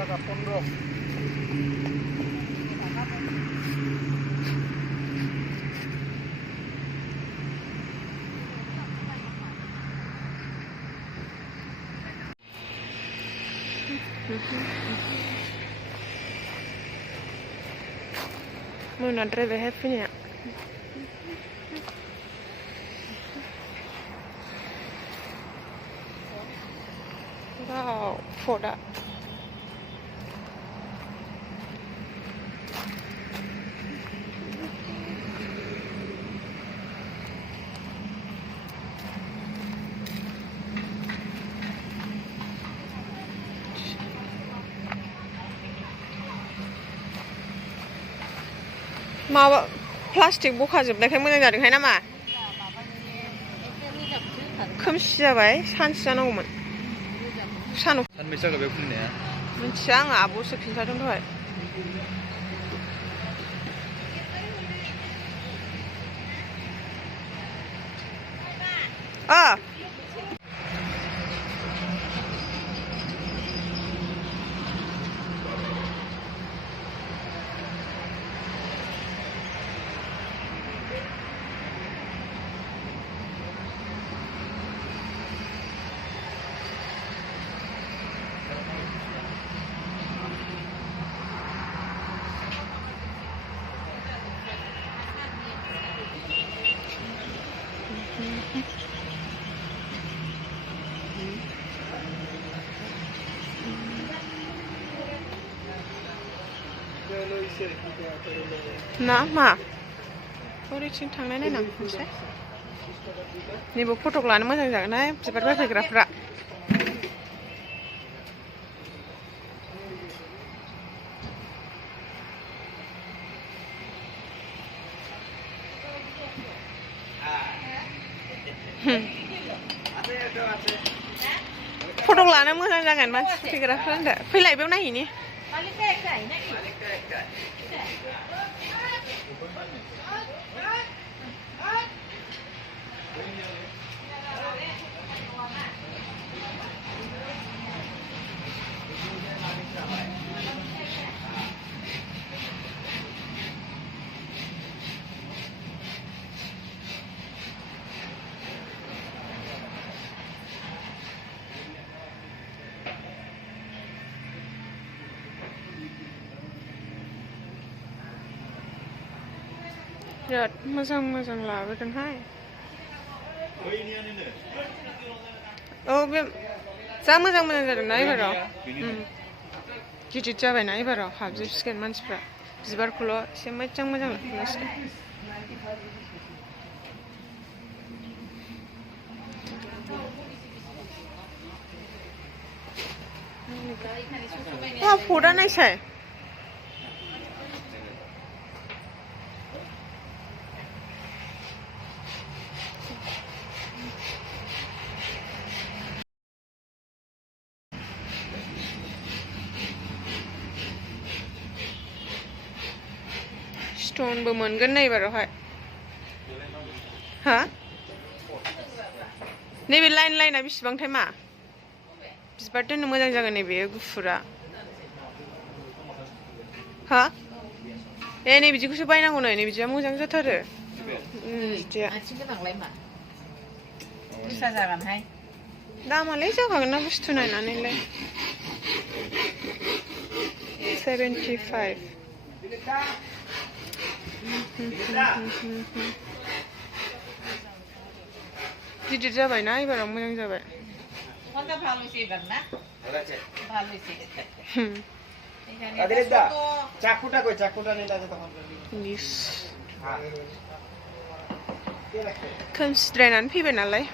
টাকা 15। Monadraiv här för nya. Wow, foda. माबा plastic बखाजोबनायखाय मोजां जादोंहाय नामा? खोमसि जाबाय सानसे जानांगौमोन। सानबेसे जाखो बे खुलिनाया? मिथिया आङो आब'सो खिन्थादों दहाय। ना मा ओरैथिं थांनाय नायनां मोनसे नैबे फटक लानो मोजां जागोनहाय बिबार बायफैग्राफ्रा। फटक लानो मोजां जागोन मानसि फैग्राफ्रा होनदो। फैलाय बेयाव नायहैनि। बिराद मोजां मोजां लाबोदोंहाय। औ बे जा मोजां मोजां जादोंना एबाराव। गिदिर जाबायना एबाराव हाबजोबसिगोन मानसिफ्रा। बिबारखौल' एसे मोजां मोजां लाबोनांसिगोन। फटा नायसाय। स्टनबो मोनगोन नै एबारावहाय। हा नैबे लाइन लाइना बेसेबांथाय मा? बिबार दोननो मोजां जागोन नैबे गुफुरा। हा ए नै बिदिखौसो बायनांगौ नै बिदिया मोजां जाथारो। बिदिया दामालाय जाखागोन ना बुस्थु नायनानैलाय। 75 गिदिर जाबायना एबाराव मोजां जाबाय। खोमसिद्रायनानै फैबाय नालाय।